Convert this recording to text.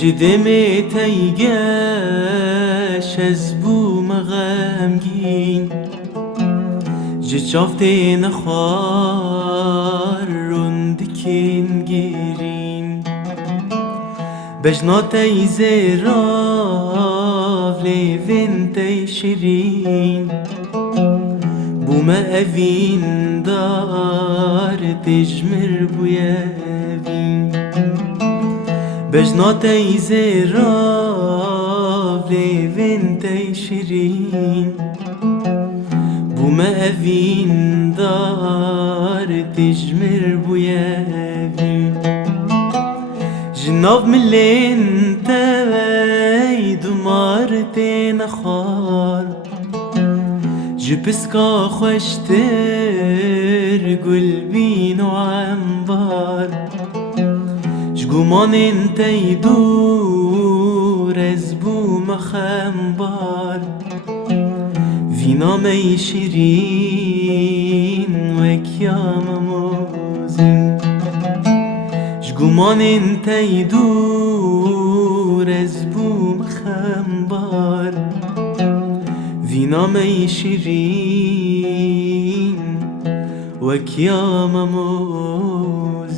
جدمي تيجاش ازبو مغامجين جتشافتي نخوار رندكين جيرين بجناتي زراف ليفنتي شيرين بوما أفين دار تجمر بويابين بجناتي زراف ليفنتي شيرين بوما أفين دار تجمر بويابين جناب ملين تاي دمارتين أخار جبسكا خوشتر قلبين وعنبار جقومان انت يدور ازبو مخنبار فينا مي شيرين وكيام موزين جقومان انت يدور ازبو مخنبار فينا مي شيرين وكيام موزين